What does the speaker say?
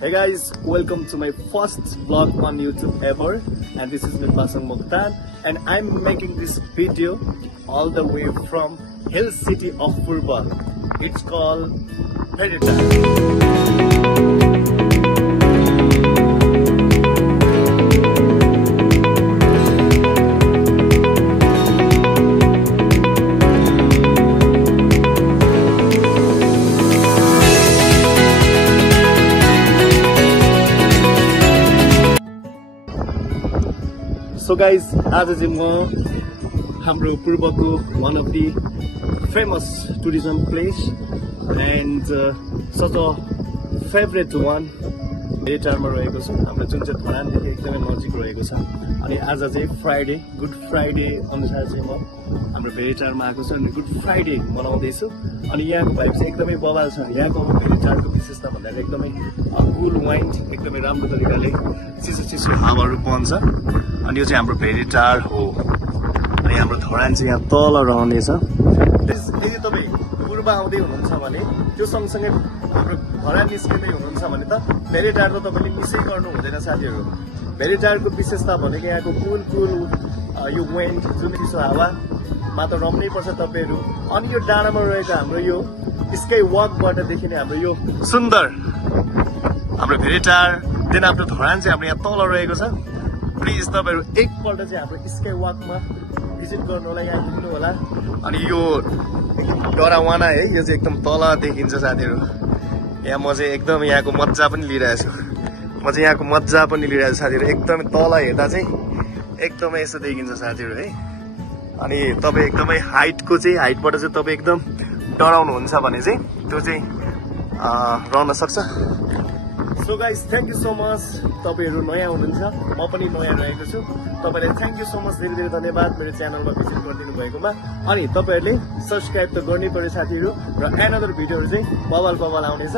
Hey guys, welcome to my first vlog on YouTube ever, and this is Pasang Mokhtar, and I'm making this video all the way from hill city of Purba. It's called Predator. So guys, आज चाहिँ म हाम्रो पूर्वको one of the famous tourism place and such a favorite one भेरेटारमा रहेको छ। हाम्रो जुन चाहिँ धरानदेखि एकदमै नजिक रहेको छ। अनि आज चाहिँ फ्राइडे, गुड फ्राइडे अनुसार चाहिँ म हाम्रो भेरेटारमा आएको छु अनि गुड फ्राइडे मनाउँदैछु। अनि यहाँको भाइब चाहिँ एकदमै बवाल छ। यहाँको भेरेटारको विशेषता भन्दा एकदमै कुल वाइन्ड, एकदमै राम्रो तरिकाले चिसो चिसो हावाहरू बन्छ। अनि यो चाहिँ हाम्रो भेरेटार हो। अनि हाम्रो धरान चाहिँ यहाँ तल रहनेछ। यदि तपाईँ पूर्व आउँदै हुनुहुन्छ भने त्यो सँगसँगै हाम्रो धरान निस्किँदै हुनुहुन्छ भने त भेरेटार त तपाईँले मिसै गर्नु हुँदैन साथीहरू। भेरेटारको विशेषता भनेको यहाँको कुल यो वेन्ड, जुन चिसो हावामा त रम्नै पर्छ तपाईँहरू। अनि यो डाँडामा रहेको हाम्रो यो स्काई वकबाट देखिने हाम्रो यो सुन्दर हाम्रो भेरेटार देन आफ्नो धरान चाहिँ हाम्रो यहाँ तल रहेको छ। प्लिज तपाईँहरू एकपल्ट चाहिँ हाम्रो स्काई वकमा भिजिट गर्नुलाई यहाँ हिँड्नु होला। अनि यो डरावाना है, यो चाहिँ एकदम तल देखिन्छ साथीहरू। यहाँ म चाहिँ एकदम यहाँको मजा पनि लिइरहेको छु। साथीहरू एकदमै तल हेर्दा चाहिँ एकदमै यसो देखिन्छ साथीहरू है। अनि तपाईँ एकदमै हाइटबाट चाहिँ तपाईँ एकदम डराउनुहुन्छ भने चाहिँ त्यो चाहिँ रहन सक्छ। So guys, thank you so much. तपाईँहरू नयाँ हुनुहुन्छ, म पनि नयाँ रहेको छु। तपाईँलाई थ्याङ्क यू सो मच, धेरै धेरै धन्यवाद मेरो च्यानलमा भिजिट गरिदिनु भएकोमा। अनि तपाईँहरूले सब्सक्राइब त गर्नै पर्यो साथीहरू। र एनदर भिडियोहरू चाहिँ बवाल आउनेछ।